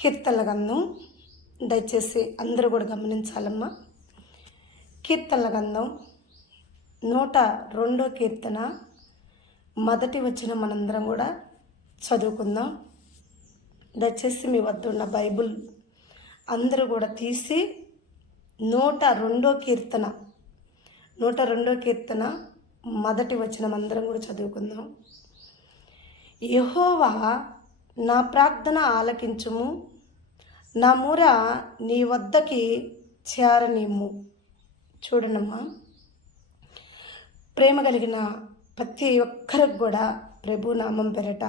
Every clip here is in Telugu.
కీర్తనల గంధం దయచేసి అందరూ కూడా గమనించాలమ్మా. కీర్తనల గంధం నూట రెండో కీర్తన. మొదటి వచ్చిన మనందరం కూడా చదువుకుందాం. దయచేసి మీ వద్ద ఉన్న బైబుల్ అందరూ కూడా తీసి నూట రెండో కీర్తన. నూట రెండో కీర్తన మొదటి వచ్చిన అందరం కూడా చదువుకుందాం. యహోవా నా ప్రార్థన ఆలకించుము. నా మూర నీ వద్దకి చేరనిమ్ము. చూడనమ్మా. ప్రేమ కలిగిన ప్రతి ఒక్కరికి కూడా ప్రభు నామం పెరట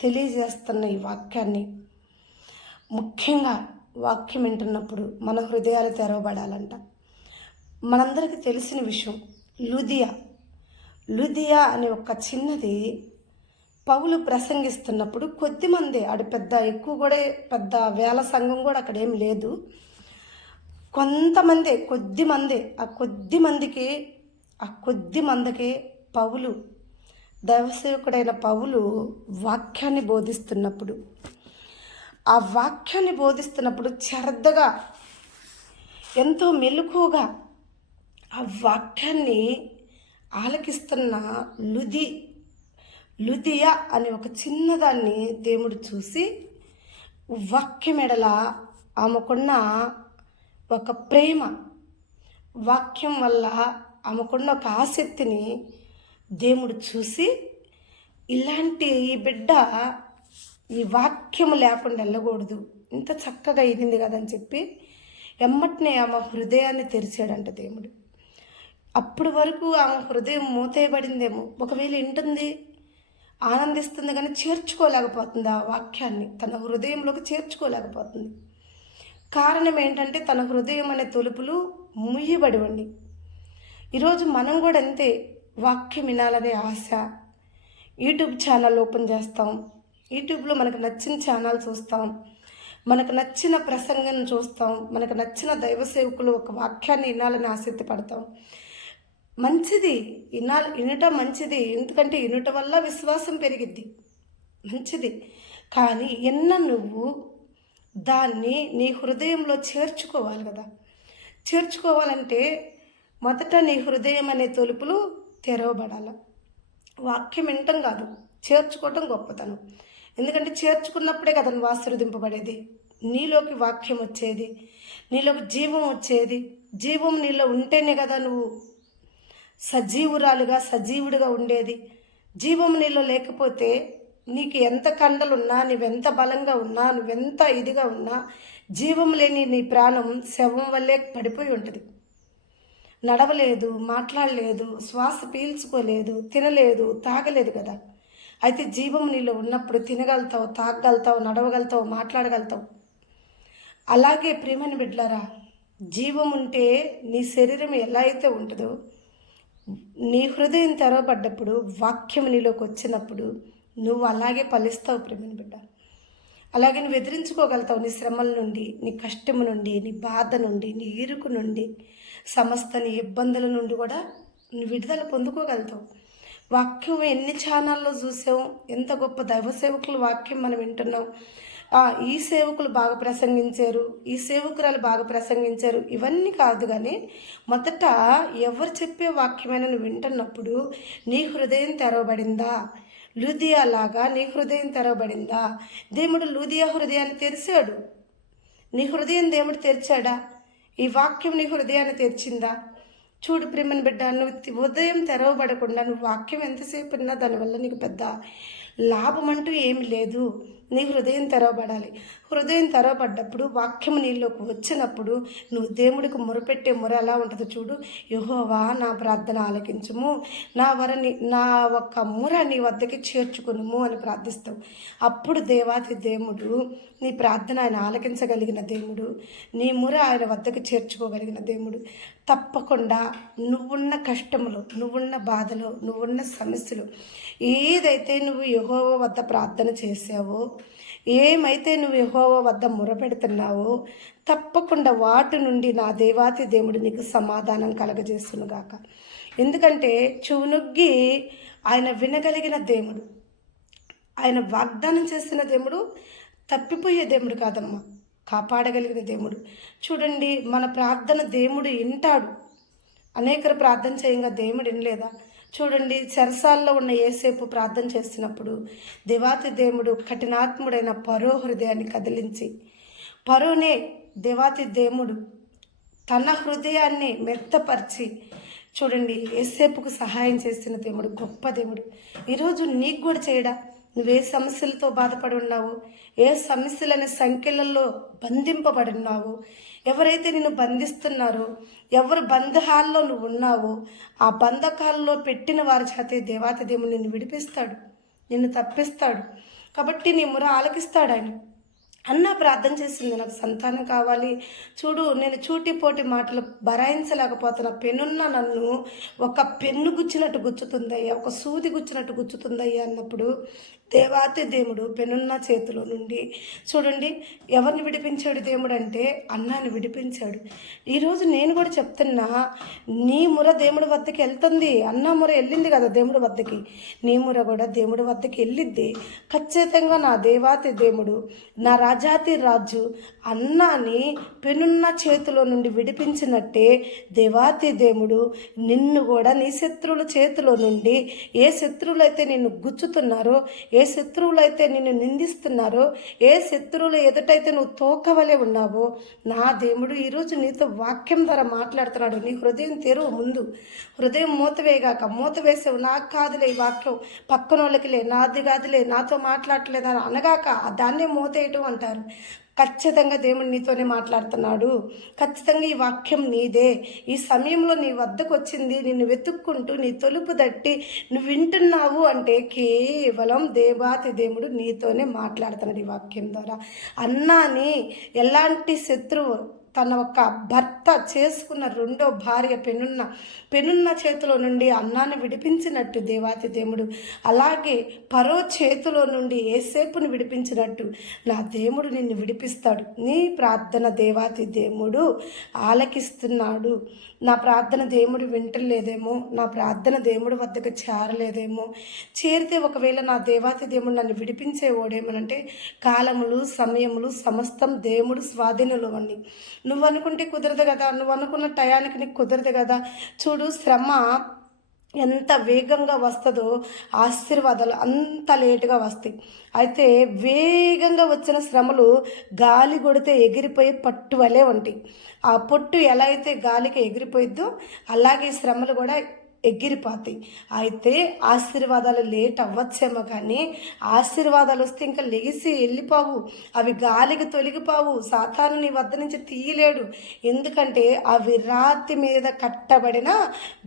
తెలియజేస్తున్న ఈ వాక్యాన్ని ముఖ్యంగా వాక్యం వింటున్నప్పుడు మన హృదయాలు తెరవబడాలంట. మనందరికీ తెలిసిన విషయం లుదియా. లుదియా అనే ఒక చిన్నది పౌలు ప్రసంగిస్తున్నప్పుడు కొద్దిమంది ఆడు పెద్ద ఎక్కువ కూడా పెద్ద వేల సంఘం కూడా అక్కడ ఏం లేదు. కొంతమంది కొద్దిమంది ఆ కొద్ది మందికి ఆ కొద్ది మందికి పౌలు దైవసేవకుడైన పౌలు వాక్యాన్ని బోధిస్తున్నప్పుడు. ఆ వాక్యాన్ని బోధిస్తున్నప్పుడు శ్రద్ధగా ఎంతో మెలకుగా ఆ వాక్యాన్ని ఆలకిస్తున్న లుది లుదియా అనే ఒక చిన్నదాన్ని దేవుడు చూసి వాక్యమెడల ఆమెకున్న ఒక ప్రేమ వాక్యం వల్ల ఆమెకున్న ఒక ఆసక్తిని దేవుడు చూసి ఇలాంటి ఈ బిడ్డ ఈ వాక్యం లేకుండా వెళ్ళకూడదు. ఇంత చక్కగా ఇదింది కదని చెప్పి ఎమ్మటినే ఆమె హృదయాన్ని తెరిచాడంట దేవుడు. అప్పటి వరకు ఆమె హృదయం మూతేయబడిందేమో. ఒకవేళ ఏంటుంది? ఆనందిస్తుంది కానీ చేర్చుకోలేకపోతుంది ఆ వాక్యాన్ని. తన హృదయంలోకి చేర్చుకోలేకపోతుంది. కారణం ఏంటంటే తన హృదయం అనే తొలుపులు ముయ్యబడి ఉండి ఈరోజు మనం కూడా అంతే వాక్యం వినాలనే ఆశ. యూట్యూబ్ ఛానల్ ఓపెన్ చేస్తాం. యూట్యూబ్లో మనకు నచ్చిన ఛానల్ చూస్తాం. మనకు నచ్చిన ప్రసంగం చూస్తాం. మనకు నచ్చిన దైవ సేవకులు ఒక వాక్యాన్ని వినాలని ఆసక్తి పడతాం. మంచిది. వినా వినటం మంచిది. ఎందుకంటే వినటం వల్ల విశ్వాసం పెరిగిద్ది. మంచిది. కానీ ఎన్న నువ్వు దాన్ని నీ హృదయంలో చేర్చుకోవాలి కదా. చేర్చుకోవాలంటే మొదట నీ హృదయం అనే తలుపులు తెరవబడాల. వాక్యం వినటం కాదు. చేర్చుకోవటం గొప్పతనం. ఎందుకంటే చేర్చుకున్నప్పుడే కదా నువ్వు ఆశీర్వదింపబడేది నీలోకి వాక్యం వచ్చేది. నీలోకి జీవం వచ్చేది. జీవం నీలో ఉంటేనే కదా నువ్వు సజీవురాలుగా సజీవుడిగా ఉండేది. జీవం నీలో లేకపోతే నీకు ఎంత కండలున్నా నువ్వెంత బలంగా ఉన్నా నువ్వెంత ఇదిగా ఉన్నా జీవం లేని నీ ప్రాణం శవం వల్లే పడిపోయి ఉంటుంది. నడవలేదు మాట్లాడలేదు శ్వాస పీల్చుకోలేదు తినలేదు తాగలేదు కదా. అయితే జీవం నీలో ఉన్నప్పుడు తినగలుగుతావు తాగగలుగుతావు నడవగలుగుతావు మాట్లాడగలుగుతావు. అలాగే ప్రేమని బిడ్డలారా జీవం ఉంటే నీ శరీరం ఎలా అయితే ఉంటుందో నీ హృదయం తెరవబడ్డప్పుడు వాక్యం నీలోకి వచ్చినప్పుడు నువ్వు అలాగే ఫలిస్తావు ప్రేమని బిడ్డ. అలాగే నువ్వు ఎదిరించుకోగలుగుతావు నీ శ్రమల నుండి నీ కష్టము నుండి నీ బాధ నుండి నీ ఇరుకు నుండి సమస్త నీ ఇబ్బందుల నుండి కూడా నువ్వు విడుదల పొందుకోగలుగుతావు. వాక్యం ఎన్ని ఛానల్లో చూసాం ఎంత గొప్ప దైవ సేవకుల వాక్యం మనం వింటున్నాం. ఈ సేవకులు బాగా ప్రసంగించారు ఈ సేవకురాలు బాగా ప్రసంగించారు. ఇవన్నీ కాదు కానీ మొదట ఎవరు చెప్పే వాక్యమైనా నువ్వు వింటున్నప్పుడు నీ హృదయం తెరవబడిందా? లూదియా లాగా నీ హృదయం తెరవబడిందా? దేవుడు లూదియా హృదయాన్ని తెరిచాడు. నీ హృదయం దేవుడు తెరిచాడా? ఈ వాక్యం నీ హృదయాన్ని తెరిచిందా? చూడు ప్రేమని బిడ్డ నువ్వు ఉదయం తెరవబడకుండా నువ్వు వాక్యం ఎంతసేపు ఉన్నా దానివల్ల నీకు పెద్ద లాభం అంటూ ఏమి లేదు. నీ హృదయం తెరవబడాలి. హృదయం తెరవబడ్డప్పుడు వాక్యం నీలోకి వచ్చినప్పుడు నువ్వు దేవుడికి మొరపెట్టే మొర ఎలా ఉంటుందో చూడు. యహోవా నా ప్రార్థన ఆలకించము. నా వరని నా ఒక్క ముర నీ వద్దకి చేర్చుకునుము అని ప్రార్థిస్తావు అప్పుడు దేవాతి దేవుడు నీ ప్రార్థన ఆయన ఆలకించగలిగిన దేవుడు నీ ముర ఆయన వద్దకు చేర్చుకోగలిగిన దేవుడు. తప్పకుండా నువ్వున్న కష్టములు నువ్వున్న బాధలో నువ్వున్న సమస్యలు ఏదైతే నువ్వు యహోవ వద్ద ప్రార్థన చేసావో ఏమైతే నువ్వు యహోవ వద్ద మొరపెడుతున్నావో తప్పకుండా వాటి నుండి నా దేవాతి దేవుడు నీకు సమాధానం కలగజేస్తునుగాక ఎందుకంటే చూనుగ్గి ఆయన వినగలిగిన దేవుడు. ఆయన వాగ్దానం చేసిన దేవుడు తప్పిపోయే దేవుడు కాదమ్మా. కాపాడగలిగిన దేవుడు. చూడండి మన ప్రార్థన దేవుడు వింటాడు. అనేకరు ప్రార్థన చేయంగా దేవుడు వినలేదా? చూడండి చెరసాల్లో ఉన్న ఏసేపు ప్రార్థన చేసినప్పుడు దేవాతి దేవుడు కఠినాత్ముడైన పరో హృదయాన్ని కదిలించి పరోనే దేవాతి దేవుడు తన హృదయాన్ని మెత్తపరిచి చూడండి ఏసేపుకు సహాయం చేసిన దేవుడు గొప్ప దేవుడు. ఈరోజు నీకు కూడా చేయడా? నువ్వే సమస్యలతో బాధపడి ఉన్నావు ఏ సమస్యలనే సంఖ్యలలో బంధింపబడి ఉన్నావు ఎవరైతే నిన్ను బంధిస్తున్నారో ఎవరు బంధహాల్లో నువ్వు ఉన్నావో ఆ బంధకాల్లో పెట్టిన వారి చేతే దేవాత దేవుడు నిన్ను విడిపిస్తాడు నిన్ను తప్పిస్తాడు. కాబట్టి నీ ముర ఆలకిస్తాడు ఆయన. అన్న ప్రార్థన చేసింది నాకు సంతానం కావాలి. చూడు నేను చూటిపోటి మాటలు భరాయించలేకపోతున్నా పెన్నున్న నన్ను ఒక పెన్ను గుచ్చినట్టు గుచ్చుతుందయ్యా ఒక సూది గుచ్చినట్టు గుచ్చుతుందయ్యా అన్నప్పుడు దేవాతి దేవుడు పెనున్న చేతిలో నుండి. చూడండి ఎవరిని విడిపించాడు దేవుడు అంటే అన్నాన్ని విడిపించాడు. ఈరోజు నేను కూడా చెప్తున్నా నీ ముర దేవుడి వద్దకి వెళ్తుంది. అన్న ముర వెళ్ళింది కదా దేవుడి వద్దకి. నీ ముర కూడా దేవుడి వద్దకి వెళ్ళిద్ది. ఖచ్చితంగా నా దేవాతి దేవుడు నా రాజాతి రాజు అన్నాని పెనున్న చేతిలో నుండి విడిపించినట్టే దేవాతి దేవుడు నిన్ను కూడా నీ శత్రువుల చేతిలో నుండి ఏ శత్రువులైతే నిన్ను గుచ్చుతున్నారో ఏ శత్రువులైతే నిన్ను నిందిస్తున్నారో ఏ శత్రువులు ఎదుటైతే నువ్వు తోకవలే ఉన్నావో నా దేవుడు ఈరోజు నీతో వాక్యం ద్వారా మాట్లాడుతున్నాడు. నీ హృదయం తెరువు ముందు. హృదయం మూతవేగాక మూత వేసావు. నాకు కాదులే ఈ వాక్యం. పక్కన వాళ్ళకిలే నాది కాదులే నాతో మాట్లాడలేదని అనగాక దాన్నే మూతేయటం అంటారు. ఖచ్చితంగా దేవుడు నీతోనే మాట్లాడుతున్నాడు. ఖచ్చితంగా ఈ వాక్యం నీదే. ఈ సమయంలో నీ వద్దకు వచ్చింది నిన్ను వెతుక్కుంటూ నీ తొలుపు దట్టి నువ్వు వింటున్నావు అంటే కేవలం దేవాతి దేవుడు నీతోనే మాట్లాడుతున్నాడు ఈ వాక్యం ద్వారా. అన్నాని ఎలాంటి శత్రువు తన ఒక భర్త చేసుకున్న రెండో భార్య పెనున్న పెనున్న చేతిలో నుండి అన్నాన్ని విడిపించినట్టు దేవాతి దేవుడు. అలాగే పరో చేతిలో నుండి ఏసేపుని విడిపించినట్టు నా దేవుడు నిన్ను విడిపిస్తాడు. నీ ప్రార్థన దేవాతి దేవుడు ఆలకిస్తున్నాడు. నా ప్రార్థన దేవుడు వింటలేదేమో నా ప్రార్థన దేవుడి వద్దకు చేరలేదేమో. చేరితే ఒకవేళ నా దేవాతి దేవుడు నన్ను విడిపించేవాడేమనంటే కాలములు సమయములు సమస్తం దేవుడు స్వాధీనులు అని నువ్వు అనుకుంటే కుదరదు కదా నువ్వు అనుకున్న టయానికి నీకు కుదరదు కదా. చూడు శ్రమ ఎంత వేగంగా వస్తుందో ఆశీర్వాదాలు అంత లేటుగా వస్తాయి. అయితే వేగంగా వచ్చిన శ్రమలు గాలి కొడితే ఎగిరిపోయి పట్టు వలే ఉంటాయి. ఆ పొట్టు ఎలా అయితే గాలికి ఎగిరిపోయిద్దో అలాగే శ్రమలు కూడా ఎగిరిపోతాయి. అయితే ఆశీర్వాదాలు లేట్ అవ్వచ్చేమో కానీ ఆశీర్వాదాలు వస్తే ఇంకా లెగిసి వెళ్ళిపోవు. అవి గాలికి తొలగిపోవు. సాతాను నీ వద్ద నుంచి తీయలేడు. ఎందుకంటే అవి రాతి మీద కట్టబడిన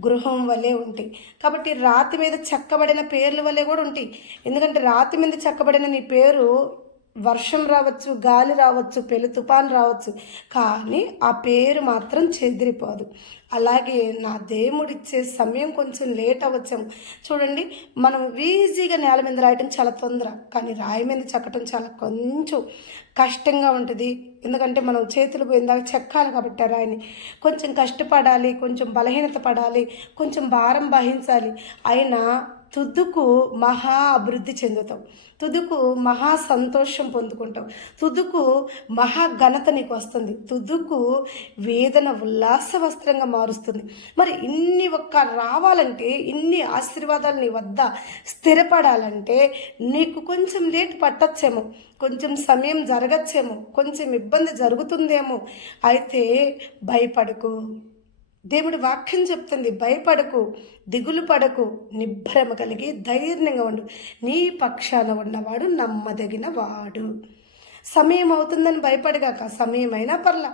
గృహం వలె ఉంటాయి. కాబట్టి రాతి మీద చెక్కబడిన పేర్ల వలె కూడా ఉంటాయి. ఎందుకంటే రాతి మీద చెక్కబడిన నీ పేరు వర్షం రావచ్చు గాలి రావచ్చు పెళ్ళి తుఫాన్ రావచ్చు కానీ ఆ పేరు మాత్రం చెదిరిపోదు. అలాగే నా దేవుడిచ్చే సమయం కొంచెం లేట్ అవ్వచ్చాము. చూడండి మనం ఈజీగా నేల మీద రాయటం చాలా తొందర కానీ రాయి మీద చెక్కటం చాలా కొంచెం కష్టంగా ఉంటుంది. ఎందుకంటే మనం చేతులు పోయిందాక చెక్కాలి కాబట్టి రాయిని. కొంచెం కష్టపడాలి కొంచెం బలహీనత పడాలి కొంచెం భారం వహించాలి. అయినా తుదుకు మహా అభివృద్ధి చెందుతాం తుదుకు మహా సంతోషం పొందుకుంటాం తుదుకు మహా ఘనత నీకు వస్తుంది. తుదుకు వేదన ఉల్లాస వస్త్రంగా మారుస్తుంది. మరి ఇన్ని ఒక్క రావాలంటే ఇన్ని ఆశీర్వాదాలు నీ వద్ద స్థిరపడాలంటే నీకు కొంచెం లేట్ పట్టచ్చేమో. కొంచెం సమయం జరగచ్చేమో. కొంచెం ఇబ్బంది జరుగుతుందేమో. అయితే భయపడకు. దేవుడి వాక్యం చెప్తుంది. భయపడకు. దిగులు పడకు నిబ్బరమ కలిగి ధైర్యంగా ఉండు. నీ పక్షాన ఉన్నవాడు నమ్మదగిన వాడు సమయం అవుతుందని భయపడగాక సమయం అయినా పర్లా.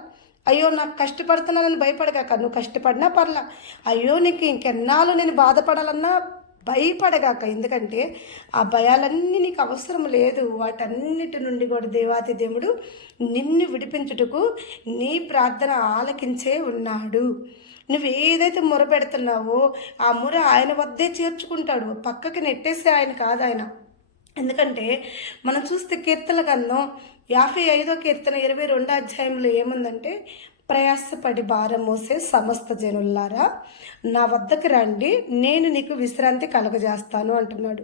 అయ్యో నాకు కష్టపడుతున్నానని భయపడగాక నువ్వు కష్టపడినా పర్లా. అయ్యో నీకు ఇంకెన్నాళ్ళు నేను బాధపడాలన్నా భయపడగాక. ఎందుకంటే ఆ భయాలన్నీ నీకు అవసరం లేదు. వాటన్నిటి నుండి కూడా దేవాతి దేవుడు నిన్ను విడిపించుటకు నీ ప్రార్థన ఆలకించే ఉన్నాడు. నువ్వు ఏదైతే మొర పెడుతున్నావో ఆ మొర ఆయన వద్దే చేర్చుకుంటాడు. పక్కకి నెట్టేసే ఆయన కాదు ఆయన. ఎందుకంటే మనం చూస్తే కీర్తన గంధం యాభై ఐదో కీర్తన ఇరవై రెండో అధ్యాయంలో ఏముందంటే ప్రయాసపడి భారం మోసే సమస్త జనుల్లారా. నా వద్దకు రండి నేను నీకు విశ్రాంతి కలగజేస్తాను అంటున్నాడు.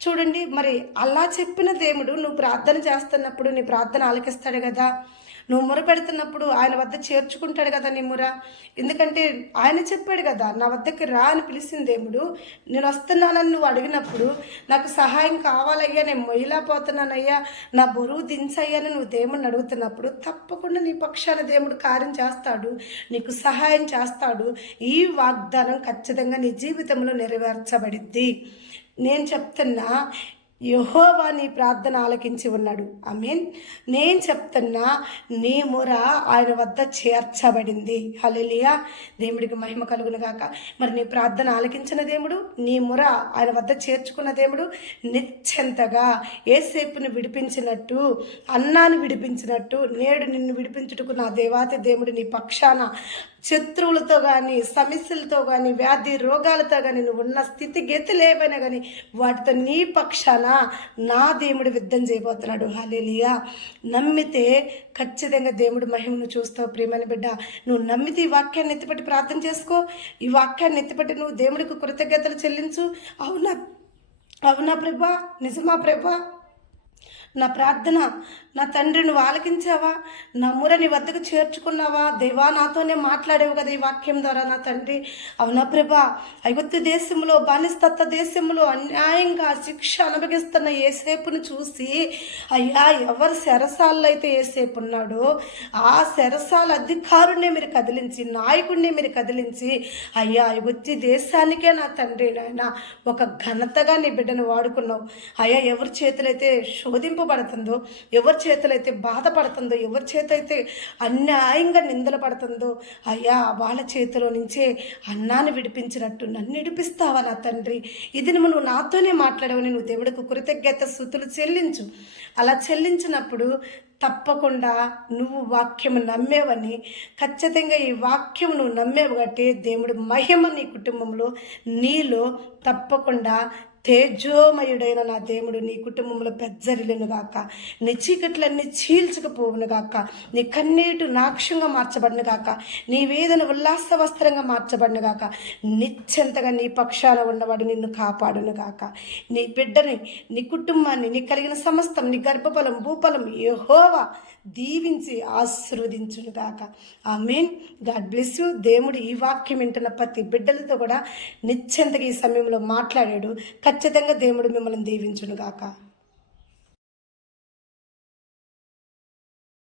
చూడండి మరి అలా చెప్పిన దేవుడు నువ్వు ప్రార్థన చేస్తున్నప్పుడు నీ ప్రార్థన ఆలకిస్తాడు కదా. నువ్వు మొర పెడుతున్నప్పుడు ఆయన వద్ద చేర్చుకుంటాడు కదా నీ ముర. ఎందుకంటే ఆయన చెప్పాడు కదా నా వద్దకి రా అని పిలిచిన దేవుడు నేను వస్తున్నానని నువ్వు అడిగినప్పుడు నాకు సహాయం కావాలయ్యా నేను మొయ్యలేకపోతున్నానయ్యా నా బరువు దించయ్యాని నువ్వు దేవుడిని అడుగుతున్నప్పుడు తప్పకుండా నీ పక్షాన దేవుడు కార్యం చేస్తాడు నీకు సహాయం చేస్తాడు. ఈ వాగ్దానం ఖచ్చితంగా నీ జీవితంలో నెరవేర్చబడిద్ది. నేను చెప్తున్నా యహోవా నీ ప్రార్థన ఆలకించి ఉన్నాడు. ఐ మీన్ నేను చెప్తున్నా నీ మొర ఆయన వద్ద చేర్చబడింది. హలెలియా దేవుడికి మహిమ కలుగును గాక. మరి నీ ప్రార్థన ఆలకించిన దేవుడు నీ మొర ఆయన వద్ద చేర్చుకున్న దేవుడు నిశ్చంతగా ఏసేపుని విడిపించినట్టు అన్నాన్ని విడిపించినట్టు నేడు నిన్ను విడిపించుటకు నా దేవాతి దేవుడు నీ పక్షాన శత్రువులతో కానీ సమస్యలతో కానీ వ్యాధి రోగాలతో కానీ నువ్వు ఉన్న స్థితి గెతులు ఏమైనా కానీ వాటితో నీ పక్షాన నా దేవుడు యుద్ధం చేయబోతున్నాడు. హాలేలియా నమ్మితే ఖచ్చితంగా దేవుడు మహిమను చూస్తావు ప్రేమని బిడ్డ. నువ్వు నమ్మితే ఈ వాక్యాన్ని ఎత్తిపెట్టి ప్రార్థన చేసుకో. ఈ వాక్యాన్ని ఎత్తిపెట్టి నువ్వు దేవుడికి కృతజ్ఞతలు చెల్లించు. అవునా? అవునా ప్రభా? నిజమా ప్రభా? నా ప్రార్థన నా తండ్రి నువ్వు ఆలకించావా? నా ముర నీ వద్దకు చేర్చుకున్నావా? దేవా నాతోనే మాట్లాడేవు కదా ఈ వాక్యం ద్వారా నా తండ్రి. అవునా ప్రభా? ఐగుప్తు దేశంలో బానిస్తత్వ దేశంలో అన్యాయంగా శిక్ష అనుభవిస్తున్న ఏసేపును చూసి అయ్యా ఎవరు శరసాల్లో అయితే ఏసేపు ఉన్నాడో ఆ శరసాల అధికారుణ్ణి మీరు కదిలించి నాయకుడిని మీరు కదిలించి అయ్యా ఐగుప్తి దేశానికే నా తండ్రి నాయన ఒక ఘనతగా నీ బిడ్డను వాడుకున్నావు. అయ్యా ఎవరి చేతులైతే పడుతుందో ఎవరి చేతులైతే బాధపడుతుందో ఎవరి చేత అయితే అన్యాయంగా నిందలు పడుతుందో అయ్యా వాళ్ళ చేతిలో నుంచే అన్నాన్ని విడిపించినట్టు నన్ను విడిపిస్తావా నా తండ్రి? ఇది నువ్వు నాతోనే మాట్లాడవని నువ్వు దేవుడికి కృతజ్ఞత స్థుతులు చెల్లించు. అలా చెల్లించినప్పుడు తప్పకుండా నువ్వు వాక్యము నమ్మేవని ఖచ్చితంగా ఈ వాక్యం నువ్వు నమ్మేవు కాబట్టి దేవుడు మహిమ నీ కుటుంబంలో నీలో తప్పకుండా తేజోమయుడైన నా దేవుడు నీ కుటుంబంలో పెద్దరిలను గాక. నీ చీకట్లన్నీ చీల్చుకుపోవును గాక. నీ కన్నీటు నాక్షంగా మార్చబడిన గాక. నీ వేదన ఉల్లాస వస్త్రంగా మార్చబడిన గాక. నిశ్చంతగా నీ పక్షాన ఉన్నవాడు నిన్ను కాపాడును గాక. నీ బిడ్డని నీ కుటుంబాన్ని నీ కలిగిన సమస్తం నీ గర్భఫలం భూఫలం యహోవా దీవించి ఆశీర్వదించునుగాక ఆ మెయిన్ గాడ్ బ్లెస్ యూ. దేవుడు ఈ వాక్యం వింటున్న ప్రతి బిడ్డలతో కూడా నిశ్చంతగా ఈ సమయంలో మాట్లాడాడు. ఖచ్చితంగా దేవుడు మిమ్మల్ని దీవించునుగాక